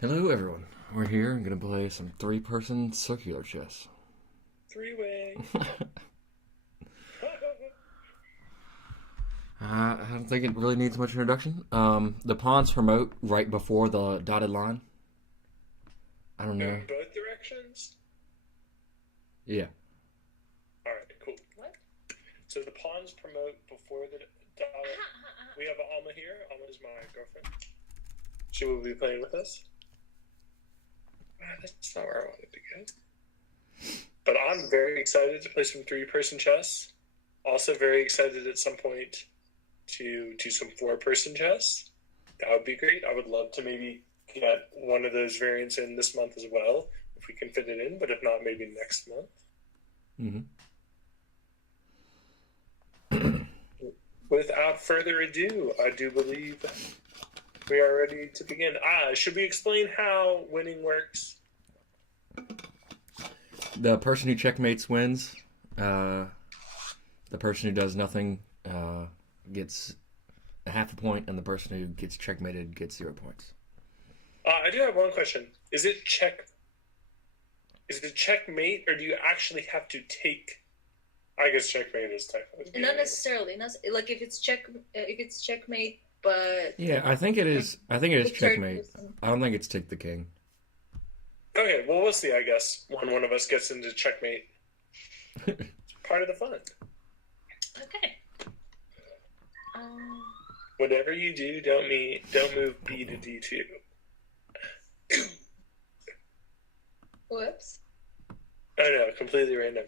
Hello, everyone. We're here and gonna play some three-person circular chess. Three-way. I don't think it really needs much introduction. The pawns promote right before the dotted line. I don't know. In both directions? Yeah. Alright, cool. What? So the pawns promote before the dollar. We have Alma here. Alma is my girlfriend. She will be playing with us. That's not where I wanted to go. But I'm very excited to play some three-person chess. Also very excited at some point to do some four-person chess. That would be great. I would love to maybe get one of those variants in this month as well, if we can fit it in, but if not, maybe next month. Without further ado, I do believe we are ready to begin. Should we explain how winning works? The person who checkmates wins. The person who does nothing gets a half a point, and the person who gets checkmated gets 0 points. I do have one question. Is it checkmate, or do you actually have to take? I guess checkmate is technically. Not necessarily. Not like if it's checkmate, but Yeah, I think it is. I think it is the third checkmate. person. I don't think it's take the king. Okay, well, we'll see, I guess, when one of us gets into checkmate. It's part of the fun. Okay. Whatever you do, don't move B to D2. Whoops. Oh no, completely random.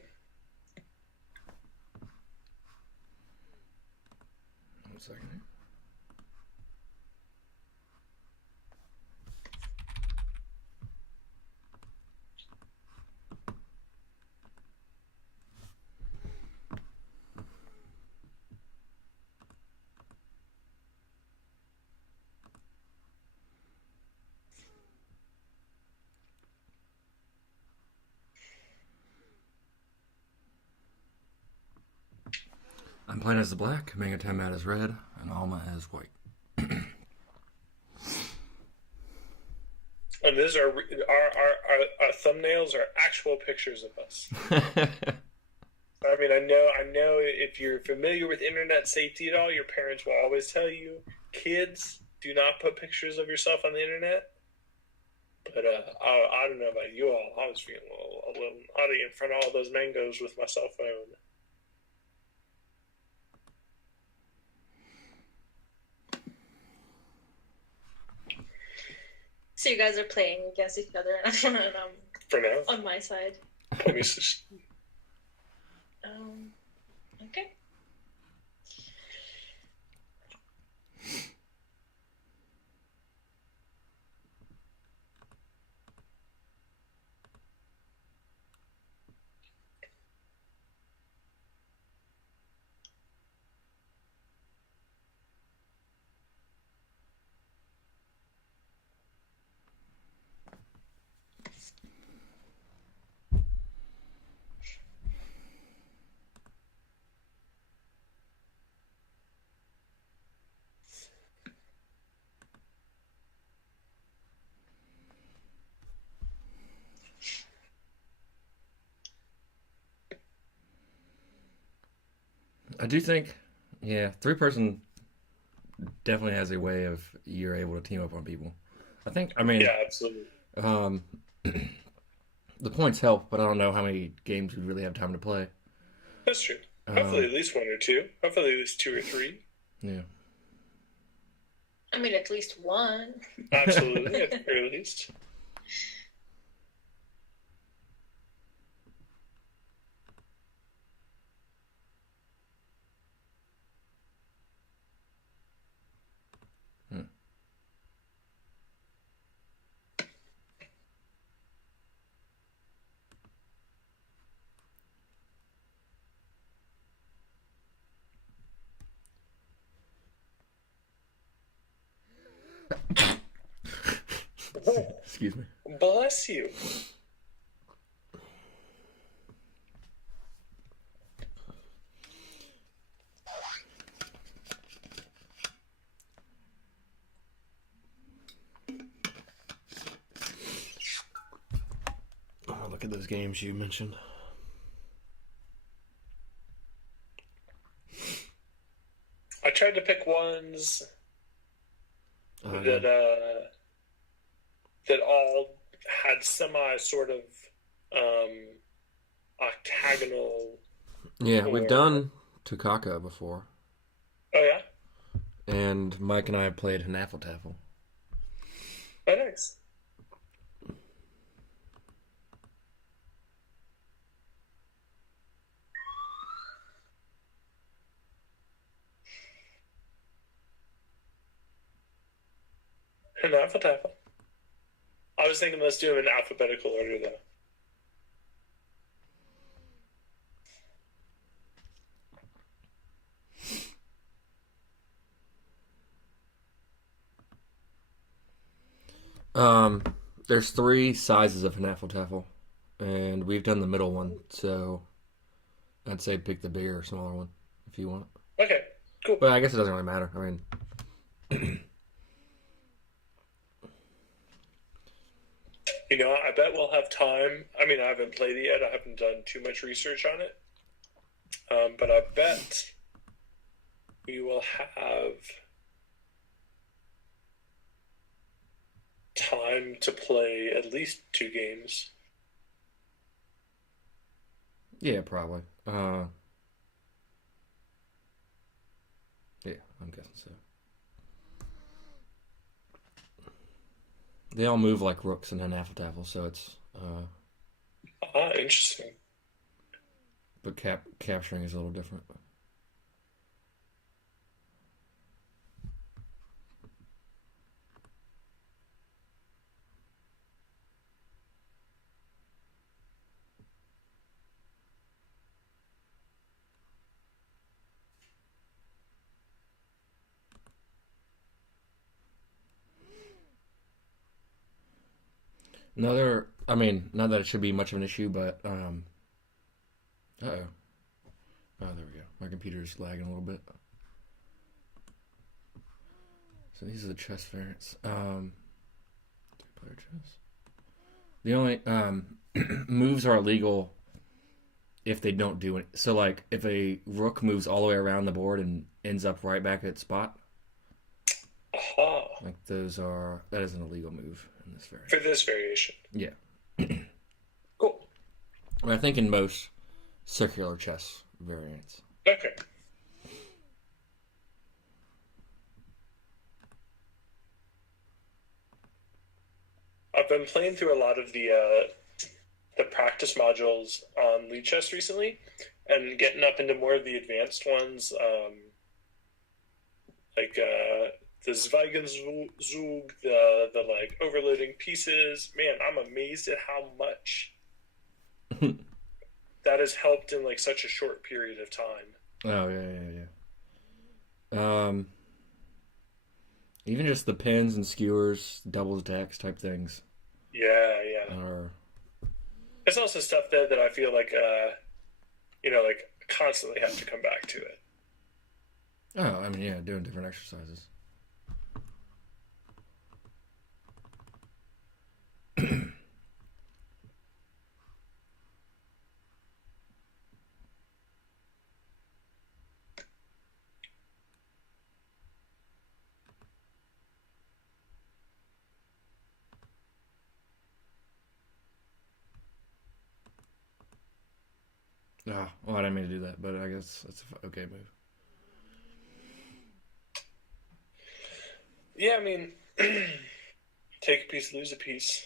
One second. I'm playing as the black, MangoTownMatt is red, and Alma is white. And these are our thumbnails are actual pictures of us. I mean, I know if you're familiar with internet safety at all, your parents will always tell you, kids, do not put pictures of yourself on the internet. But I don't know about you all. I was feeling a little naughty in front of all those mangoes with my cell phone. So you guys are playing against each other, and For now, on my side. let me just. Okay. I do think, yeah, three-person definitely has a way of you're able to team up on people. I mean, Yeah, absolutely. um, the points help, but I don't know how many games we really have time to play. That's true. Hopefully, at least one or two. Hopefully, at least two or three. Yeah. I mean, at least one. Absolutely, at the very least. Hmm. Excuse me. Bless you. games you mentioned? I tried to pick ones that all had semi sort of octagonal. Yeah, we've done Tukaka before. Oh yeah. And Mike and I have played Hanafull-Taffel. Oh, nice. MangoTownMatt. I was thinking let's do them in alphabetical order, though. There's 3 sizes of Hanafull-Taffel, and we've done the middle one, so I'd say pick the bigger or smaller one if you want. Okay, cool. But I guess it doesn't really matter. I mean, you know, I bet we'll have time. I mean, I haven't played it yet. I haven't done too much research on it. But I bet we will have time to play at least 2 games. yeah, probably. Yeah, I'm guessing so. They all move like rooks in Hanafull-Taffel, so it's Interesting. but capturing is a little different. Another, I mean, not that it should be much of an issue, but uh-oh. Oh, there we go. My computer's lagging a little bit. So these are the chess variants. 2-player chess. The only moves are illegal if they don't do it. So, like, if a rook moves all the way around the board and ends up right back at its spot, like that is an illegal move in this variant. For this variation. Yeah. Cool. I think in most circular chess variants. Okay. I've been playing through a lot of the practice modules on Lead Chess recently, and getting up into more of the advanced ones, like the Zweigenzug, the like overloading pieces. Man, I'm amazed at how much that has helped in like such a short period of time. Oh yeah. Even just the pins and skewers, double attacks type things. Yeah. It's also stuff that I feel like like constantly have to come back to it. Oh, I mean, yeah, doing different exercises. Well, I didn't mean to do that, but I guess that's an okay move. Yeah, I mean, take a piece, lose a piece.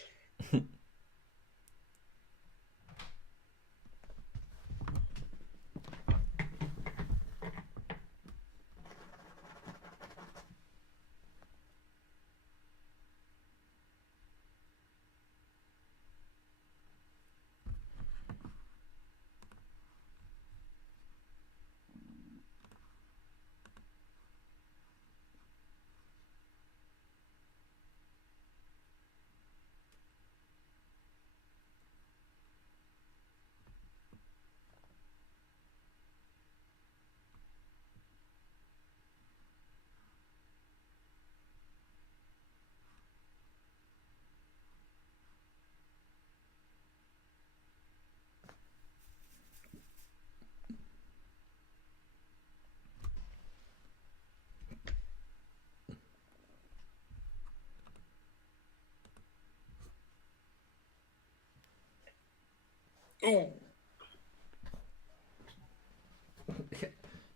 Ooh.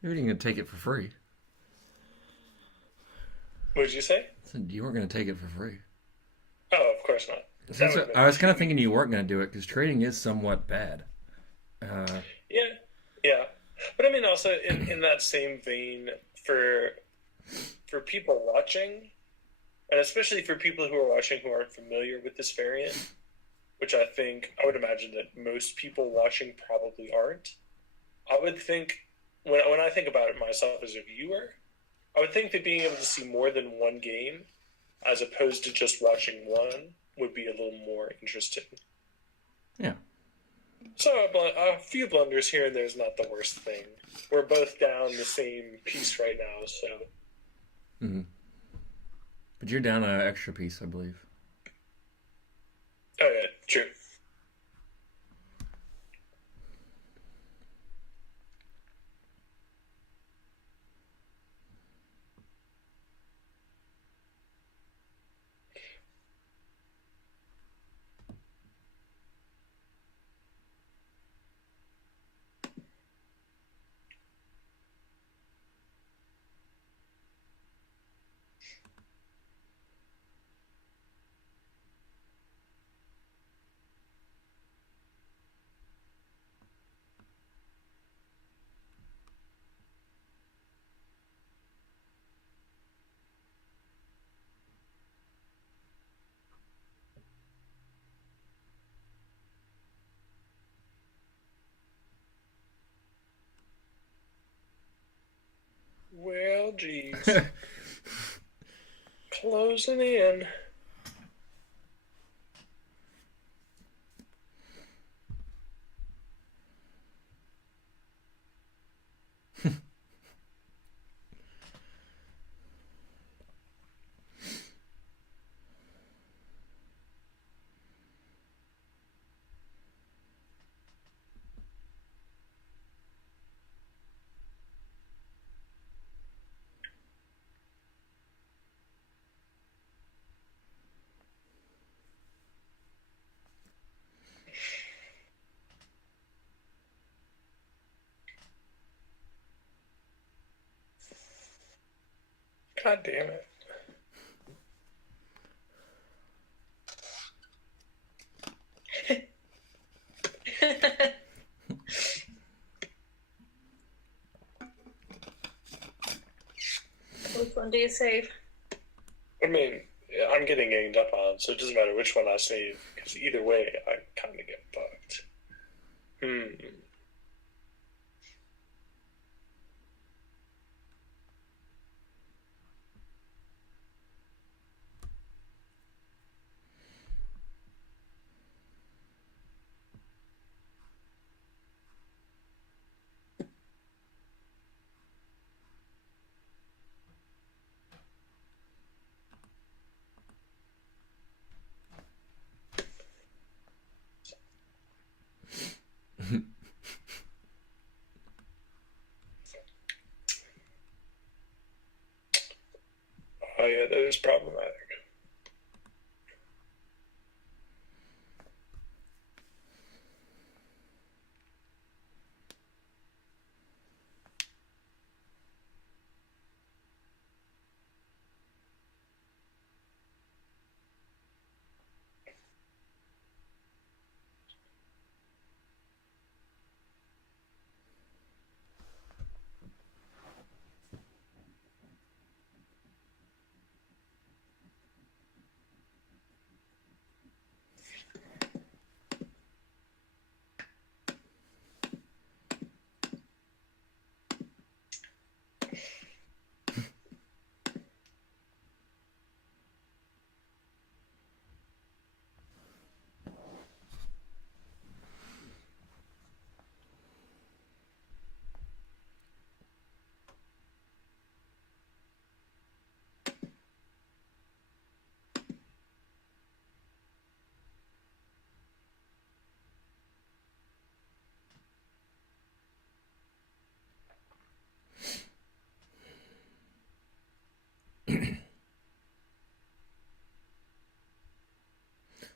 You're going to take it for free. What did you say? I said you weren't going to take it for free. Oh, of course not. I was kind of thinking you weren't going to do it because trading is somewhat bad. Yeah. But I mean, also in that same vein, for people watching, and especially for people who are watching who aren't familiar with this variant, which I would imagine that most people watching probably aren't. I would think, when I think about it myself as a viewer, I would think that being able to see more than one game, as opposed to just watching one, would be a little more interesting. Yeah. So a few blunders here and there is not the worst thing. We're both down the same piece right now, so. Mm-hmm. But you're down an extra piece, I believe. Oh yeah, true. Well, geez. Closing in. God damn it. Which one do you save? I mean, I'm getting ganged up on, so it doesn't matter which one I save, because either way, I kind of get fucked. Oh yeah, that is problematic.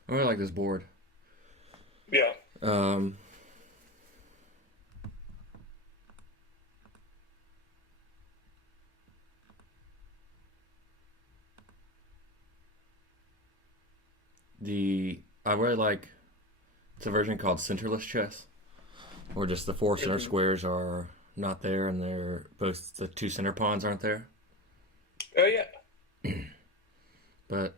I really like this board. Yeah. I really like, it's a version called centerless chess, where just the four center squares are not there, and they're both the two center pawns aren't there. Oh yeah. But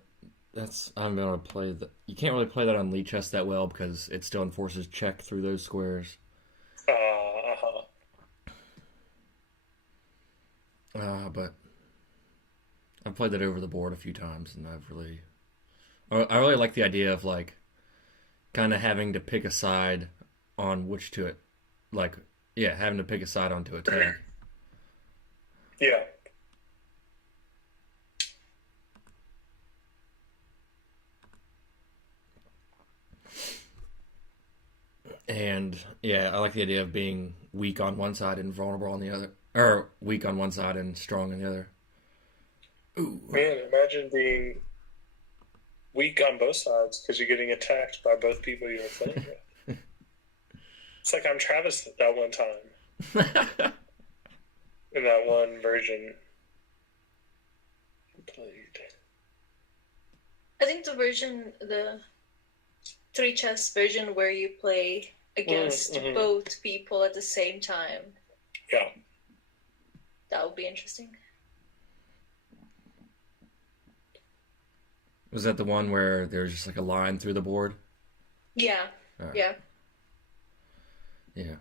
that's, I haven't been able to play that. You can't really play that on lead chess that well because it still enforces check through those squares. But I've played that over the board a few times, and I really like the idea of like kind of having to pick a side on which to it, like, yeah, having to pick a side on to attack. Yeah. And yeah, I like the idea of being weak on one side and vulnerable on the other, or weak on one side and strong on the other. Ooh. Man, imagine being weak on both sides because you're getting attacked by both people you're playing with. It's like I'm Travis that one time. In that one version I played. I think the three chess version where you play against both people at the same time. Yeah. That would be interesting. Was that the one where there's just like a line through the board? Yeah. Yeah. Yeah.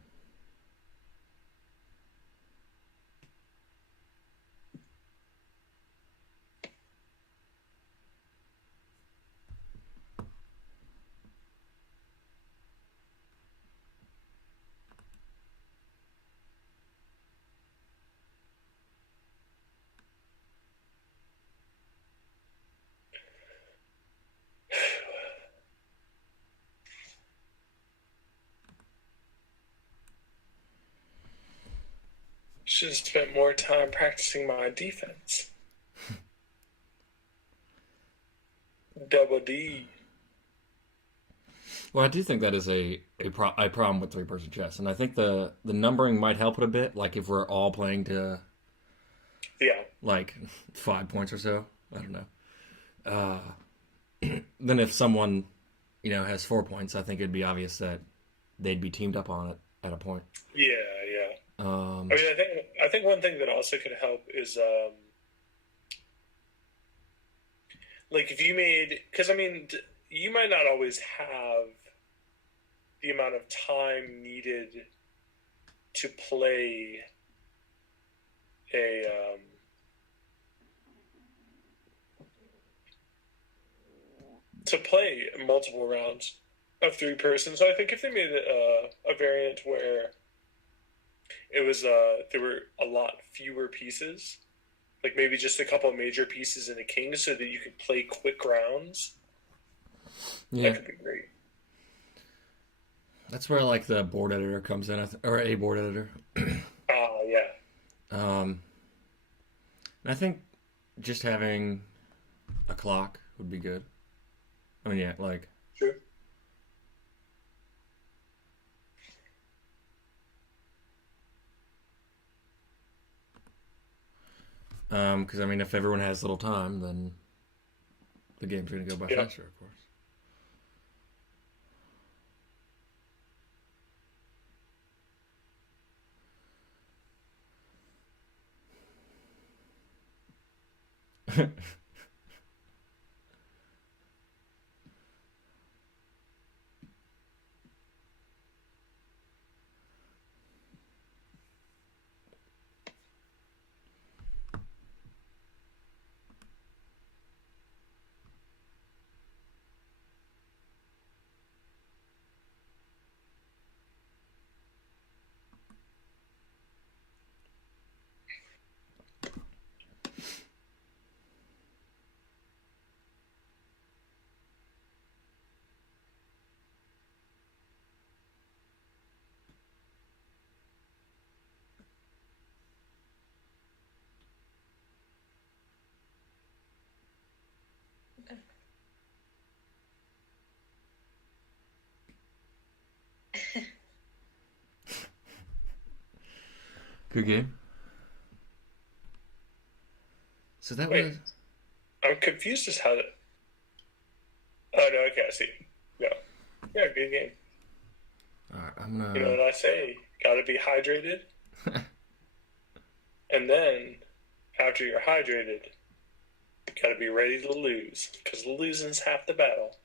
Should have spent more time practicing my defense. Double D. Well, I do think that is a problem with three-person chess, and I think the numbering might help it a bit. Like if we're all playing to, like 5 points or so. I don't know. Then if someone, has 4 points, I think it'd be obvious that they'd be teamed up on it at a point. Yeah. I think one thing that also could help is like if you made, because you might not always have the amount of time needed to play multiple rounds of three-person. So I think if they made a variant where it was there were a lot fewer pieces, like maybe just a couple of major pieces and a king, so that you could play quick rounds. Yeah, that could be great. That's where like the board editor comes in, or a board editor. Yeah. And I think just having a clock would be good. Sure. Because if everyone has little time, then the game's going to go by faster, of course. Good game. So that was. I'm confused as how Oh no, okay, I see. No, yeah, good game. All right, I'm gonna. You know what I say? Got to be hydrated, and then after you're hydrated, you got to be ready to lose because losing's half the battle.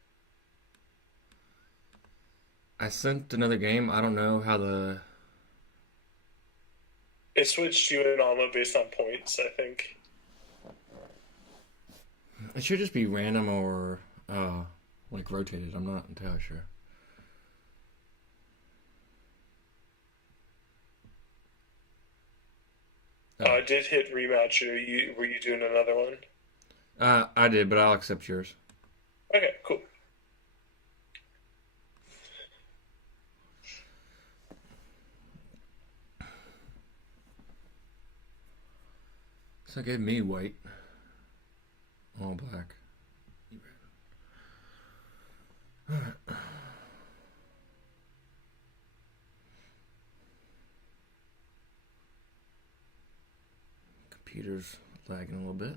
I sent another game. I don't know how the. It switched you and Alma based on points, I think. It should just be random or like rotated. I'm not entirely sure. I did hit rematch. Were you doing another one? I did, but I'll accept yours. Okay, cool. So give me white, all black. Computer's lagging a little bit.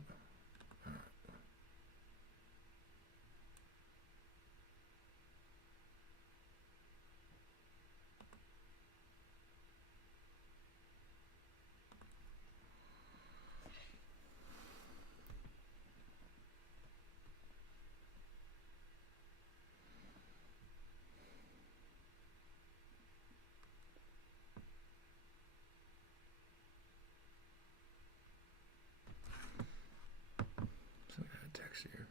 So we got a text here.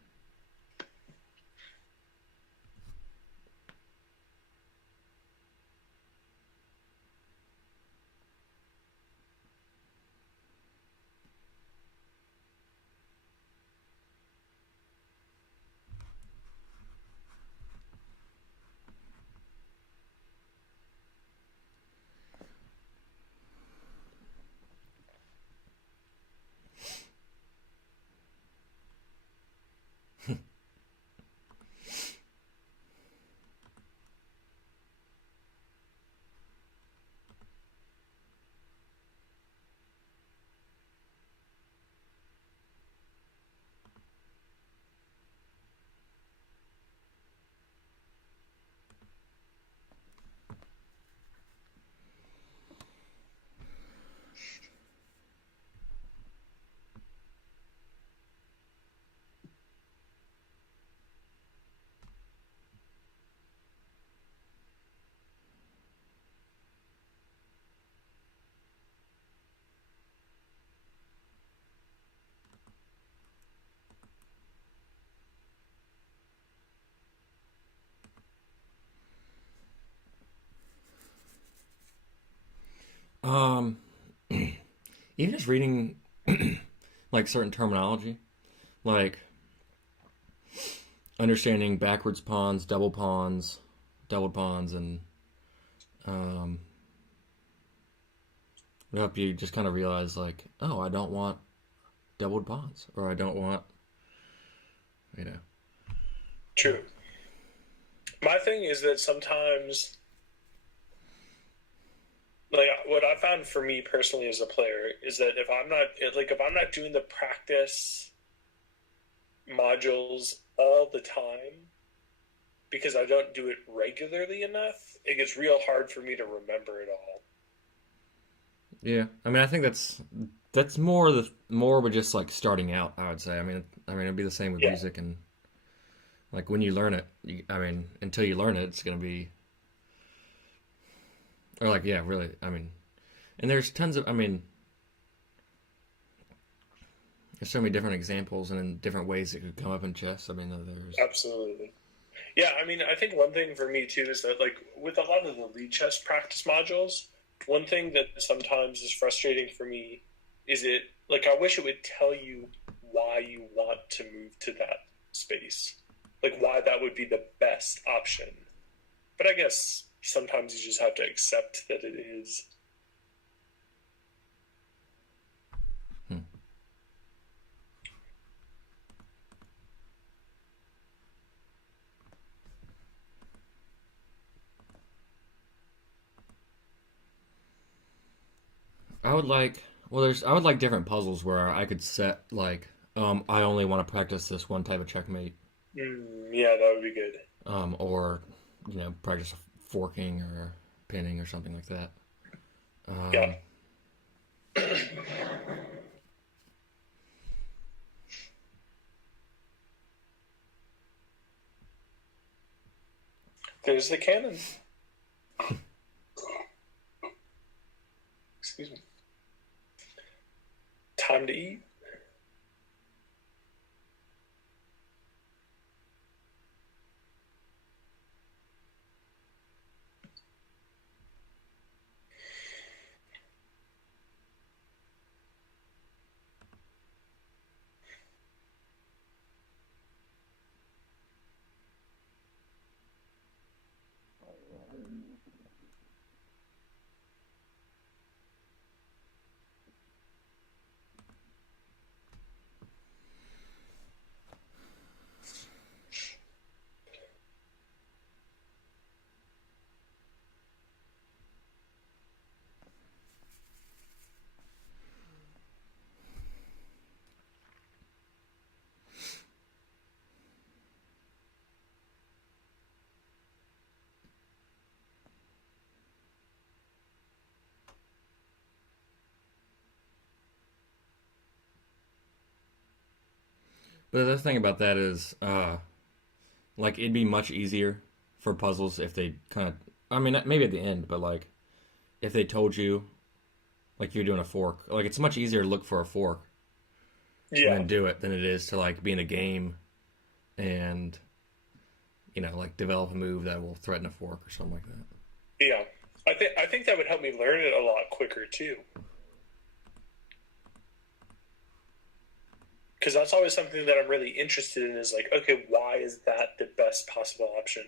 Um, even just reading like certain terminology, like understanding backwards pawns, doubled pawns, and um, it'll help you just kind of realize like, oh, I don't want doubled pawns, or I don't want, you know. True. My thing is that sometimes, like what I found for me personally as a player is that if I'm not doing the practice modules all the time because I don't do it regularly enough, it gets real hard for me to remember it all. Yeah, I mean, I think that's more with just like starting out. I would say. I mean, it'd be the same with Yeah. music and like when you learn it. I mean, until you learn it, it's gonna be or like yeah, really. I mean, and there's tons of. I mean, there's so many different examples and in different ways it could come up in chess. I mean, there's Absolutely. Yeah, I mean, I think one thing for me too is that, like, with a lot of the lead chess practice modules, one thing that sometimes is frustrating for me is I wish it would tell you why you want to move to that space, like why that would be the best option. But I guess sometimes you just have to accept that it is. hmm. I would like different puzzles where I could set like I only want to practice this one type of checkmate Yeah, that would be good. Or, probably just forking or pinning or something like that. Yeah. There's the cannon. Excuse me. Time to eat. But the thing about that is, like, it'd be much easier for puzzles if they kind of, I mean, maybe at the end, but like, if they told you, like, you're doing a fork, like, it's much easier to look for a fork and Yeah. then do it than it is to, like, be in a game and, like, develop a move that will threaten a fork or something like that. Yeah. I think that would help me learn it a lot quicker too. Because that's always something that I'm really interested in is like, okay, why is that the best possible option?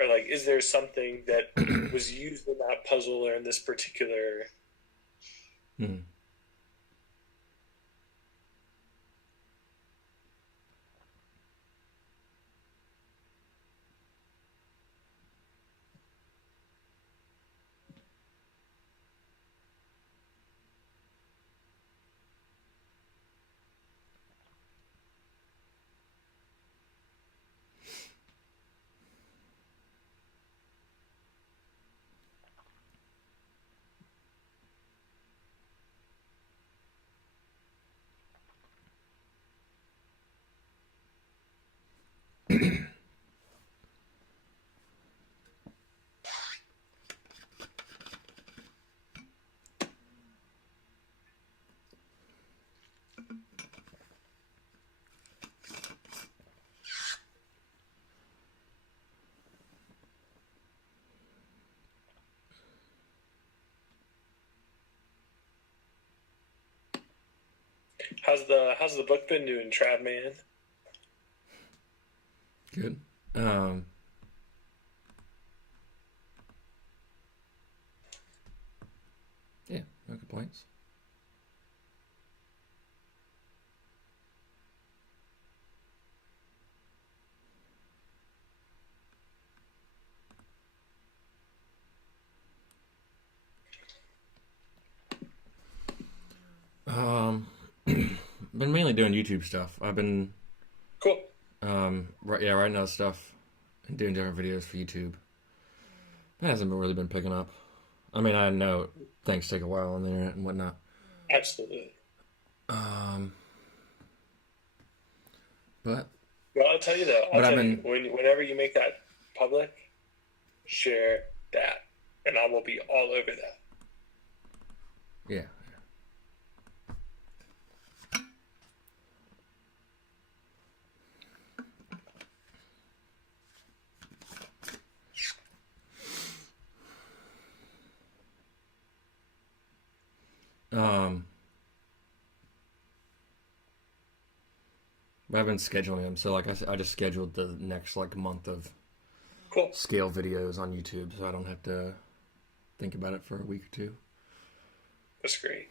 Or like, is there something that was used in that puzzle or in this particular... Hmm. How's the book been doing, Trav man? Good. Yeah, no complaints. Been mainly doing YouTube stuff. I've been Cool. writing other stuff and doing different videos for YouTube. That hasn't really been picking up. I mean, I know things take a while on the internet and whatnot. Absolutely. But Well, I'll tell you though. Whenever you make that public, share that, and I will be all over that. yeah. But I've been scheduling them, so like I just scheduled the next like month of Cool. scale videos on YouTube, so I don't have to think about it for a week or two. That's great.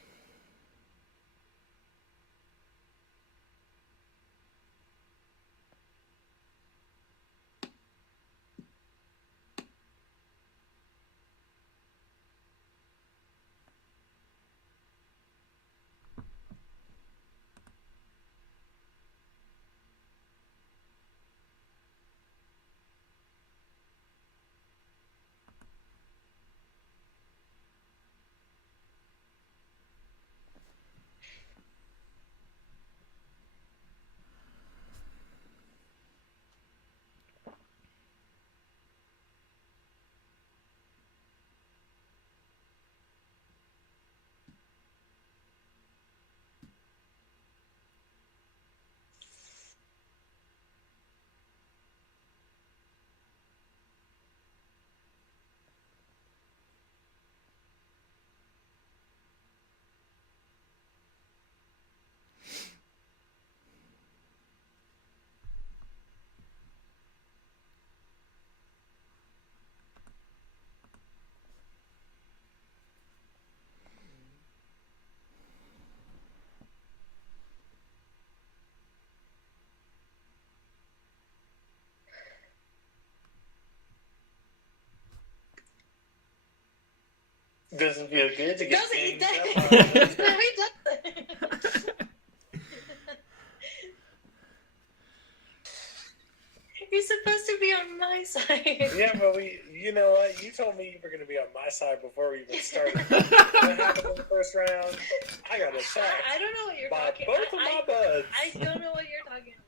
Doesn't feel good to get Doesn't he? ganged up on. You're supposed to be on my side. Yeah, but you know what? You told me you were going to be on my side before we even started. What happened in the first round? I got attacked. I don't know what you're by talking both of my buds. I don't know what you're talking about.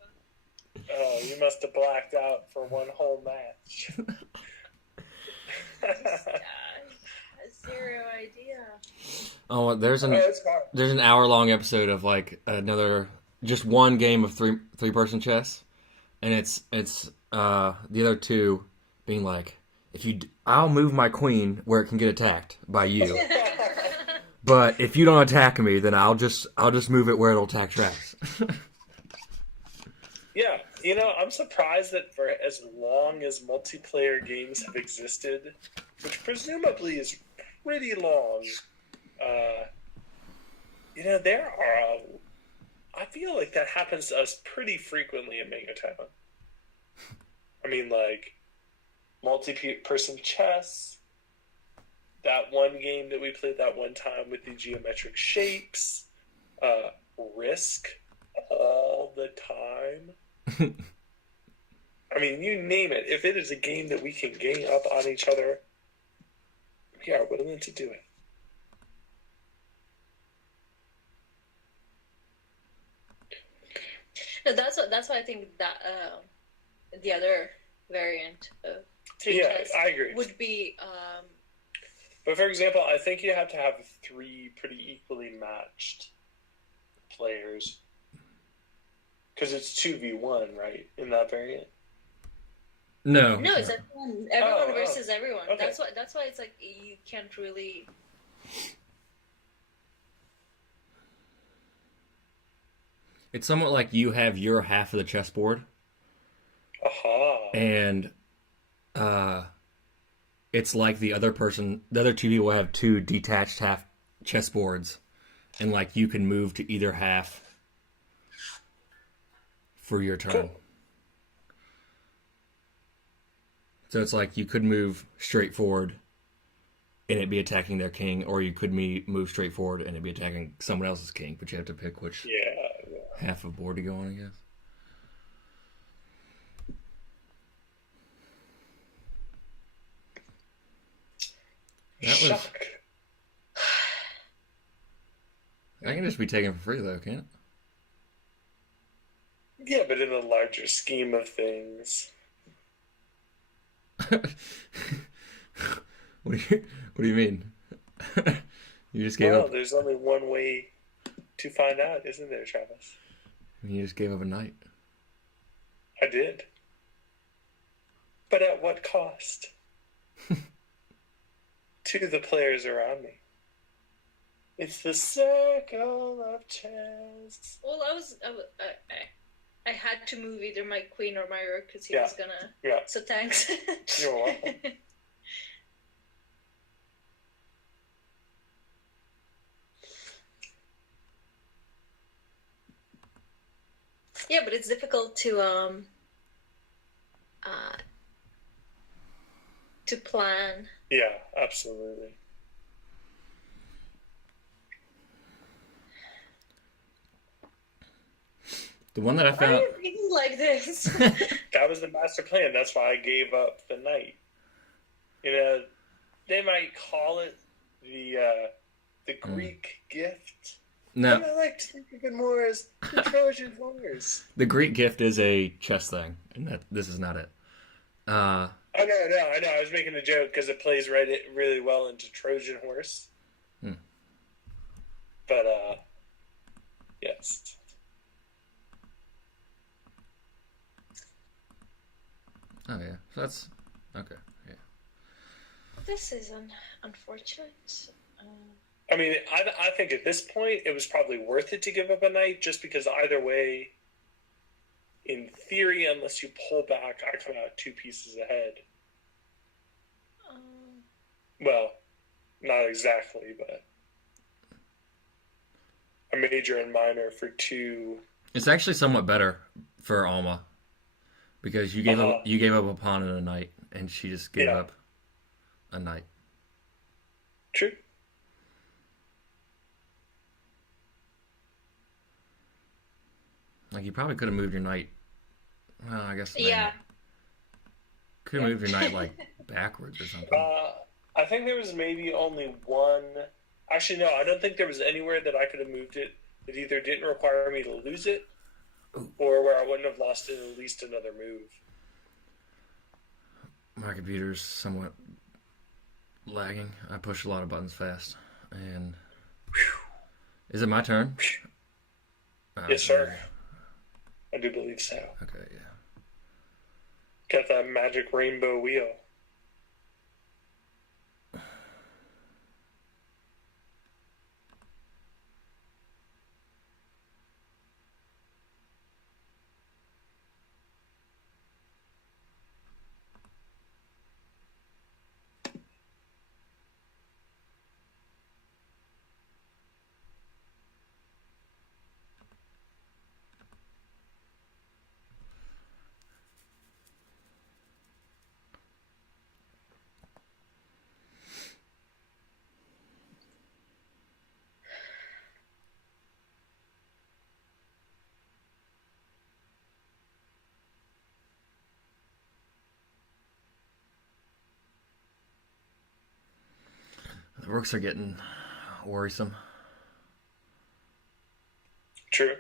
Oh, you must have blacked out for one whole match. Zero idea. Oh, there's an hour-long episode of like just one game of three person chess, and it's the other two being like, I'll move my queen where it can get attacked by you, but if you don't attack me, then I'll just move it where it'll attack Travis. Yeah, you know, I'm surprised that for as long as multiplayer games have existed, which presumably is pretty long, you know, I feel like that happens to us pretty frequently in MangoTown. I mean, like, multi-person chess, that one game that we played that one time with the geometric shapes, Risk all the time. I mean, you name it. If it is a game that we can gang up on each other, we are willing to do it. No, that's why I think that the other variant of chess I agree. would be. But for example, I think you have to have 3 pretty equally matched players. Because it's 2v1, right, in that variant? No, it's everyone versus everyone. Okay. That's why it's like you can't really. It's somewhat like you have your half of the chessboard, and it's like the other two people have 2 detached half chessboards, and like you can move to either half for your turn. Cool. So it's like you could move straight forward and it'd be attacking their king, or you could move straight forward and it'd be attacking someone else's king, but you have to pick which half of board to go on, I guess. That was... That can just be taken for free, though, can't it? Yeah, but in the larger scheme of things. What do you mean? You just gave up. There's only one way to find out, isn't there, Travis? You just gave up a knight. I did. But at what cost? To the players around me. It's the circle of chess. Well, I had to move either my queen or my rook because he was gonna. Yeah. So thanks. You're welcome. Yeah, but it's difficult to plan. Yeah, absolutely. The one that I found. Why are you thinking like this? That was the master plan. That's why I gave up the knight. You know, they might call it the Greek gift. No. And I like to think of it more as the Trojan horse. The Greek gift is a chess thing, and this is not it. I know. I was making a joke because it plays really well into Trojan horse. But, yes. Oh, yeah. So that's... Okay, yeah. This is unfortunate. I mean, I think at this point, it was probably worth it to give up a knight, just because either way, in theory, unless you pull back, I come out 2 pieces ahead. Well, not exactly, but a major and minor for 2. It's actually somewhat better for Alma, because you gave up a pawn and a knight, and she just gave up a knight. True. Like, you probably could have moved your knight. Well, I guess. Yeah. Could have moved your knight, like, backwards or something. I think there was maybe only one. Actually, no, I don't think there was anywhere that I could have moved it that either didn't require me to lose it, or where I wouldn't have lost it at least another move. My computer's somewhat lagging. I push a lot of buttons fast. And is it my turn? Yes, sir. I do believe so. Okay, yeah. Got that magic rainbow wheel. The rooks are getting worrisome. True.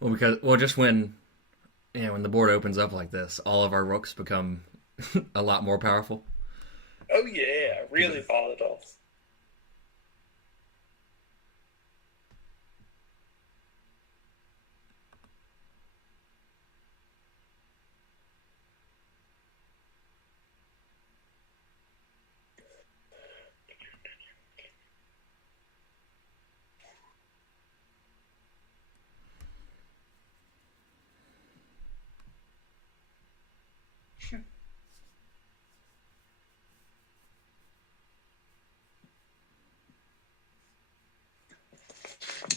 Well, just when the board opens up like this, all of our rooks become a lot more powerful. Oh yeah, really volatile.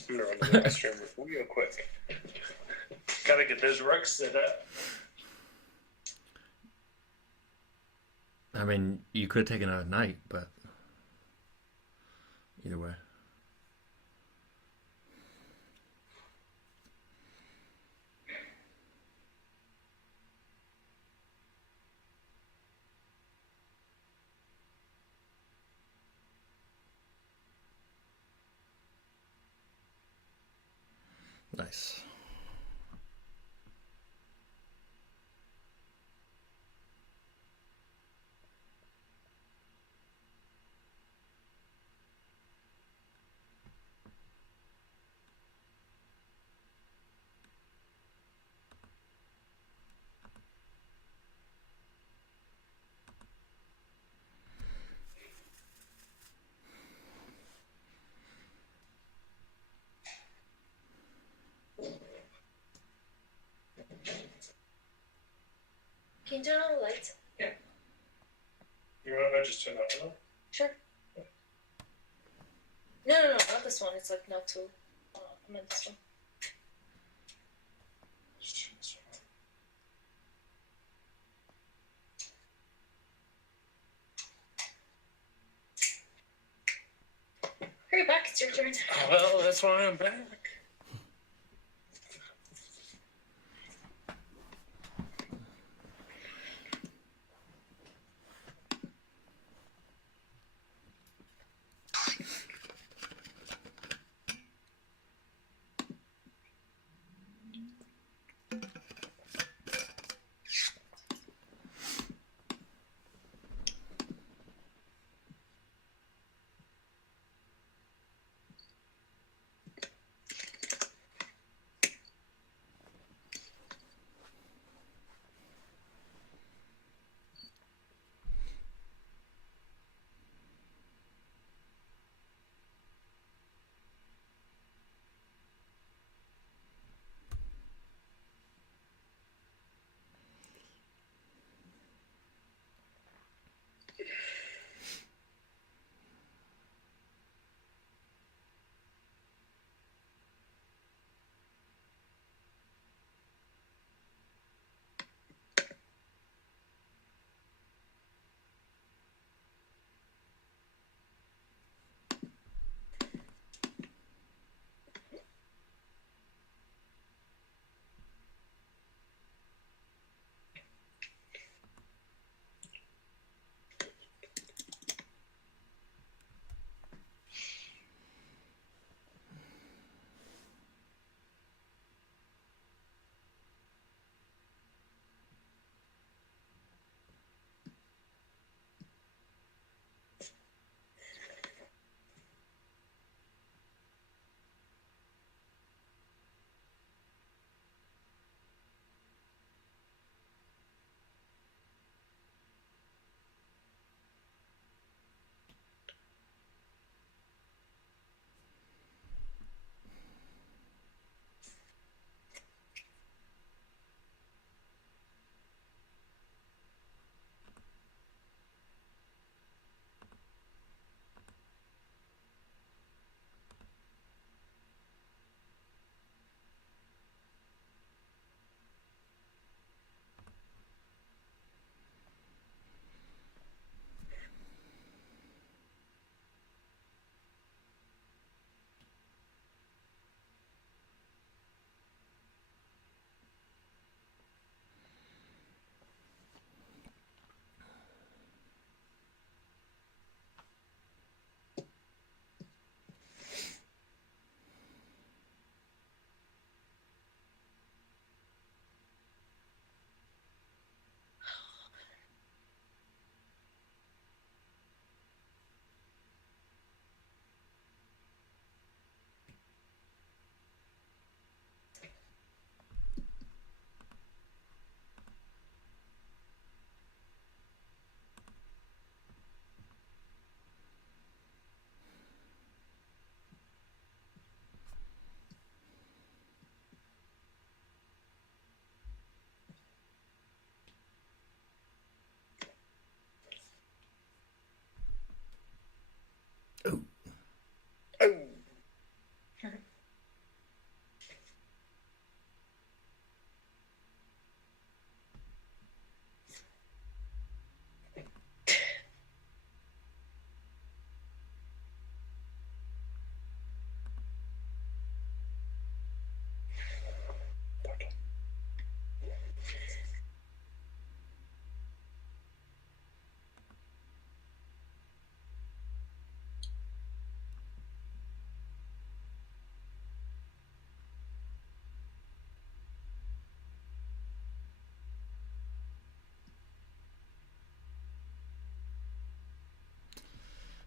I'm gonna run to the restroom real quick. Gotta get those rooks set up. I mean, you could have taken a knight, but either way. Nice. Can you turn on the lights? Yeah. You want to just turn that one on? Sure. No, not this one. It's like not too. I meant this one. Just turn this one on. Hurry back, it's your turn. Well, that's why I'm back.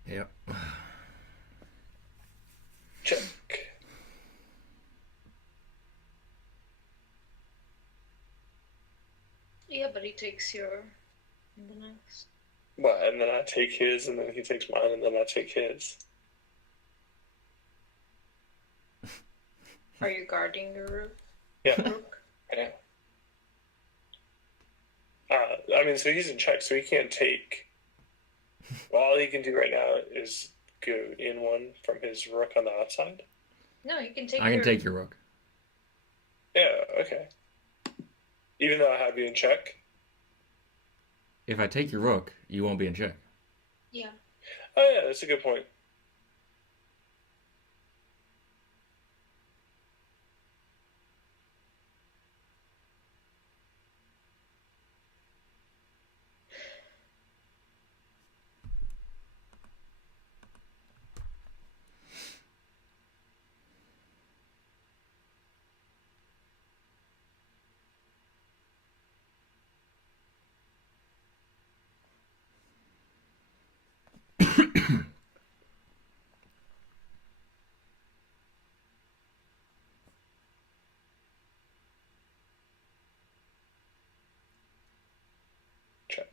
Yep. Check. Yeah, but he takes your in the next. What? And then I take his, and then he takes mine, and then I take his. Are you guarding your rook? Yeah. Yeah. I mean, so he's in check, so he can't take. Well, all he can do right now is go in one from his rook on the outside. No, you can take. I can take your rook. Yeah. Okay. Even though I have you in check. If I take your rook, you won't be in check. Yeah. Oh yeah, that's a good point. Check.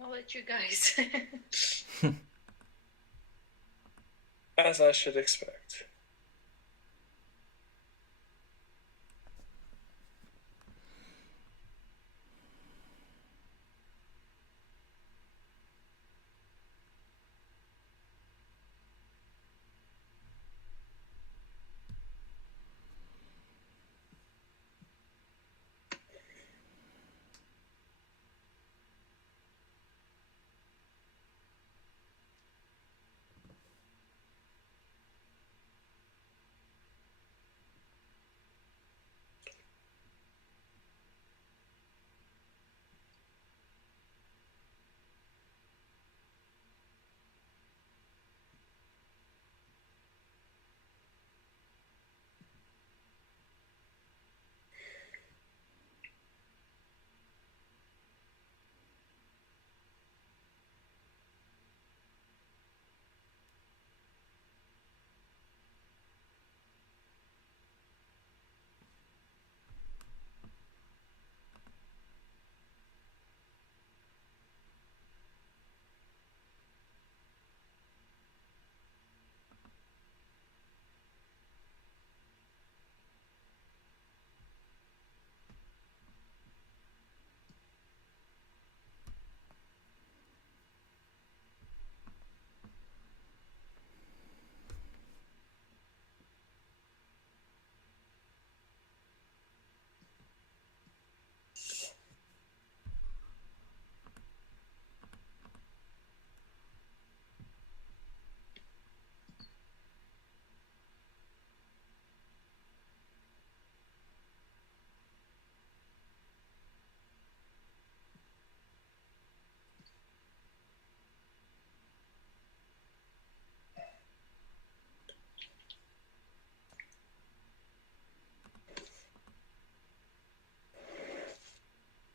I'll let you guys. As I should expect.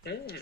Hmm.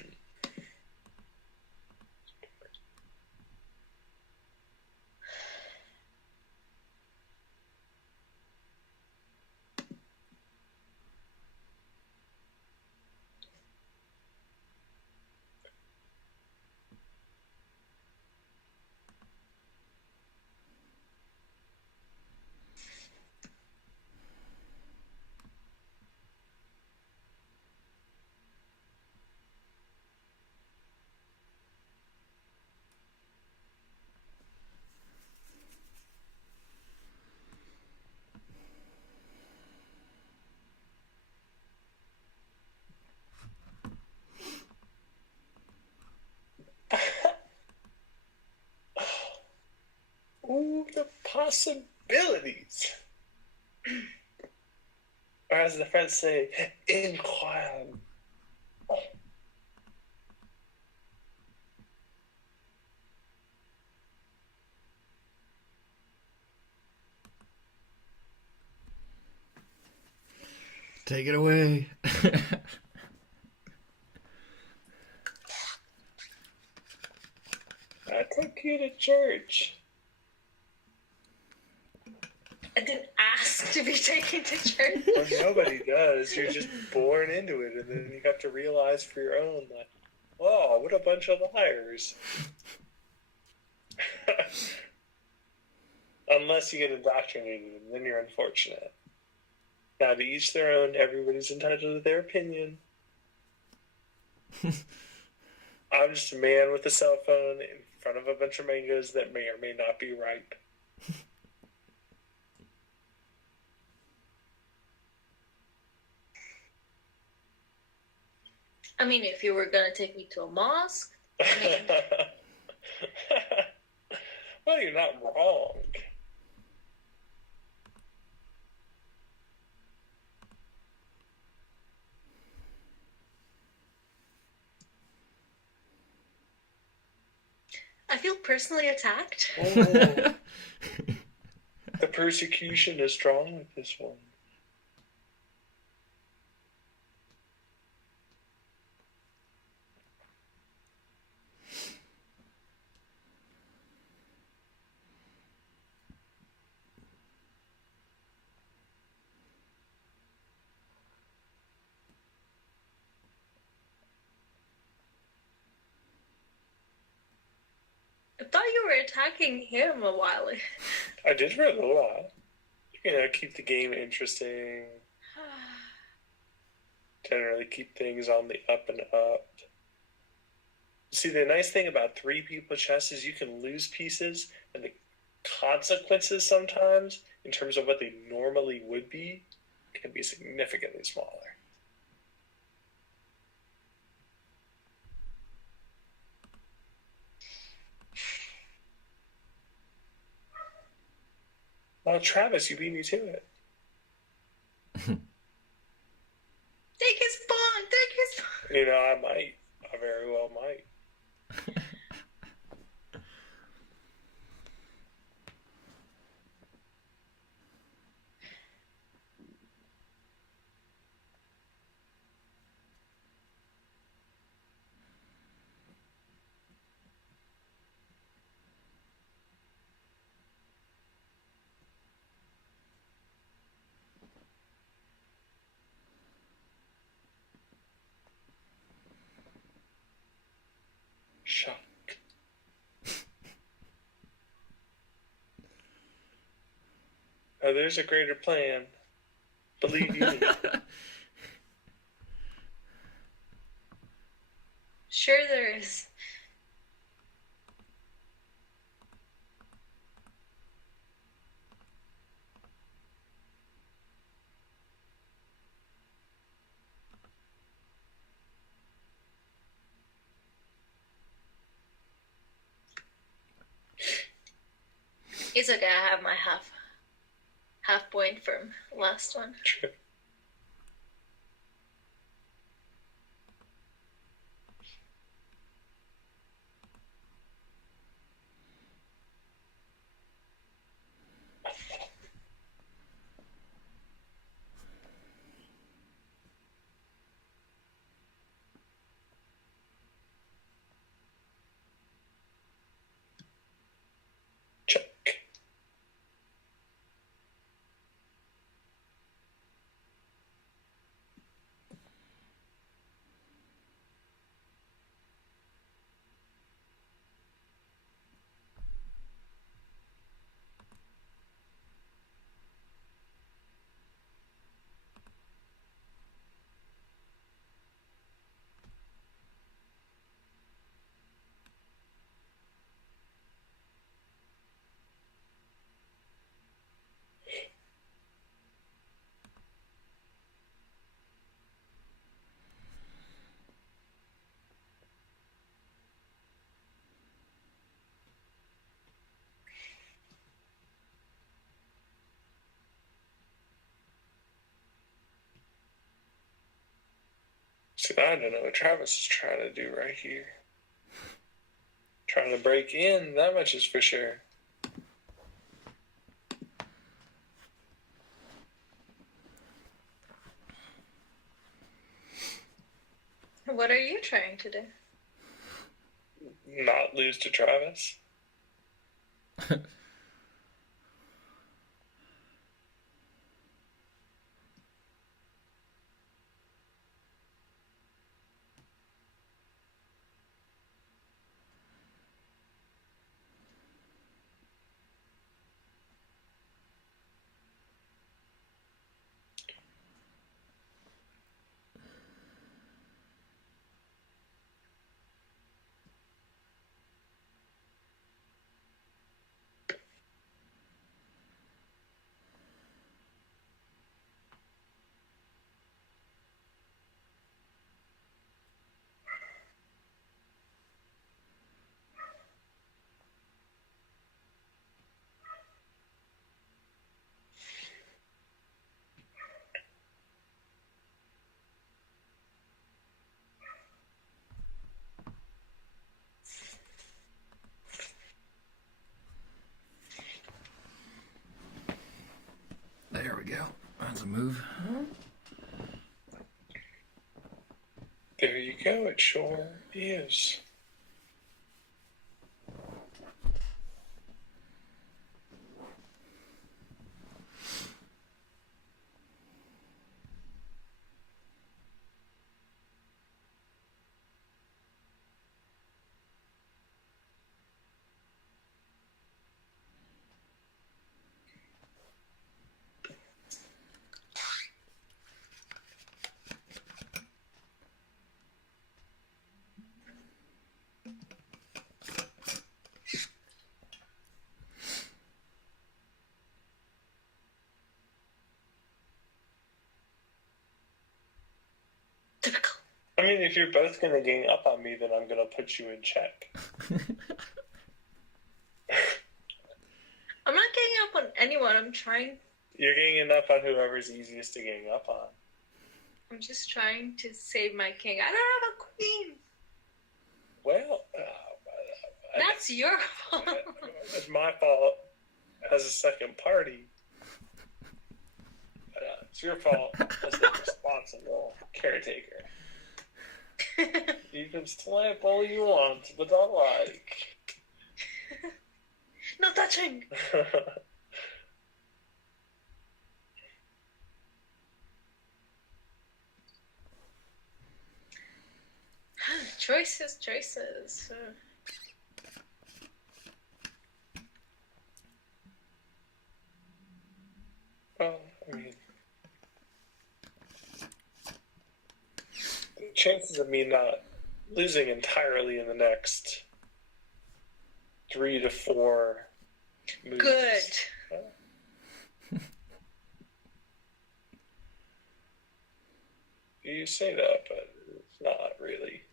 possibilities. Or as the French say, incroyable. Take it away. I took you to church. I didn't ask to be taken to church. Well, nobody does. You're just born into it, and then you have to realize for your own, like, whoa, what a bunch of liars. Unless you get indoctrinated, and then you're unfortunate. Now, to each their own, everybody's entitled to their opinion. I'm just a man with a cell phone in front of a bunch of mangoes that may or may not be ripe. I mean, if you were gonna take me to a mosque, I mean... Well, you're not wrong. I feel personally attacked. Oh. The persecution is strong with this one. I thought you were attacking him a while ago. I did for a little while. You know, keep the game interesting. Generally keep things on the up and up. See, the nice thing about 3 people chess is you can lose pieces, and the consequences sometimes, in terms of what they normally would be, can be significantly smaller. Well, Travis, you beat me to it. Take his pawn! Take his pawn! You know, I might. I very well might. Shock. Oh, there's a greater plan. Believe you me. Sure there is. It's okay, I have my half point from last one. True. Check. See, I don't know what Travis is trying to do right here. Trying to break in, that much is for sure. What are you trying to do? Not lose to Travis. There we go. That's a move. There you go, it sure is. Typical. I mean, if you're both going to gang up on me, then I'm going to put you in check. I'm not getting up on anyone. I'm trying. You're ganging up on whoever's easiest to gang up on. I'm just trying to save my king. I don't have a queen. Well, That's your fault. it's my fault as a second party. It's your fault as the responsible caretaker. You can slap all you want, but I like. No touching. Choices. Well, I mean, the chances of me not losing entirely in the next 3 to 4 moves. Good. You say that, but it's not really.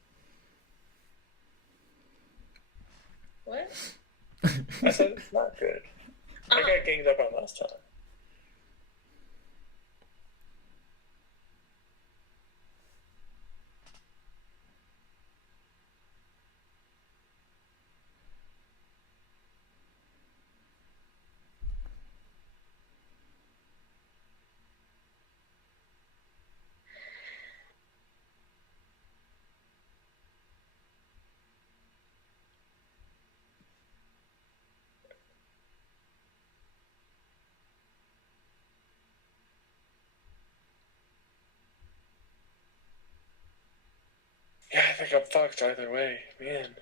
What? I said it's not good. I got ganged up on last time. Yeah, I think I'm fucked either way, man.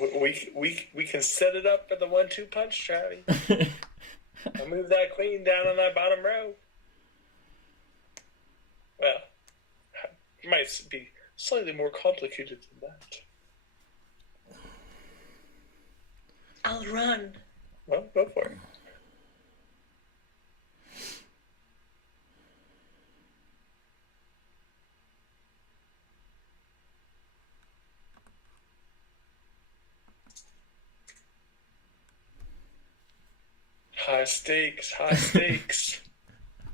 We can set it up for the 1-2 punch, Travis. I'll move that queen down on that bottom row. Well, it might be slightly more complicated than that. I'll run. Well, go for it. High stakes, high stakes.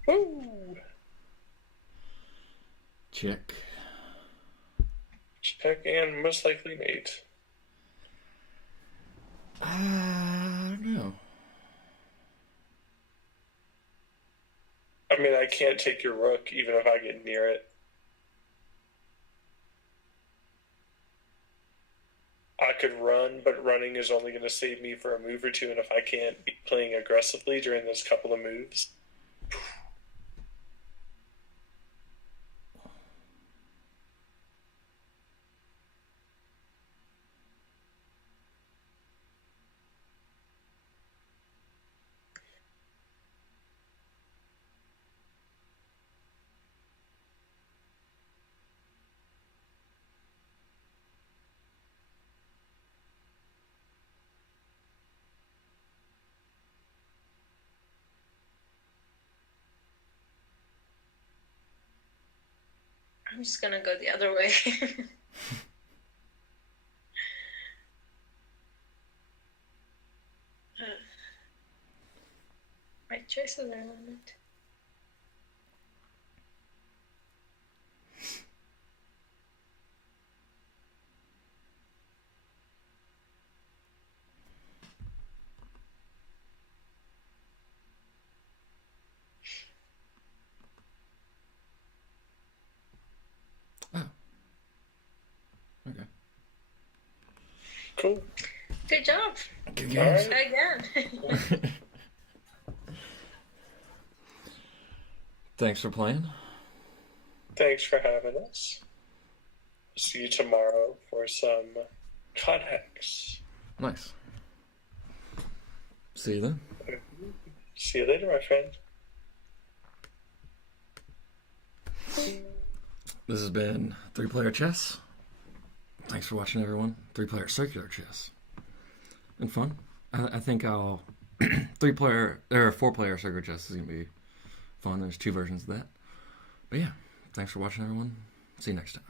Woo! Check. Check and most likely mate. I don't know. I mean, I can't take your rook even if I get near it. I could run, but running is only going to save me for a move or two, and if I can't be playing aggressively during those couple of moves... I'm just gonna go the other way. My choices are limited. Okay. Cool. Good job. Good games. Again. Thanks for playing. Thanks for having us. See you tomorrow for some context. Nice. See you then. See you later, my friend. This has been 3-Player Chess. Thanks for watching, everyone. 3-Player Circular Chess. Been fun. I think I'll 3-player or 4-player Circular Chess is gonna be fun. There's 2 versions of that. But yeah, thanks for watching, everyone. See you next time.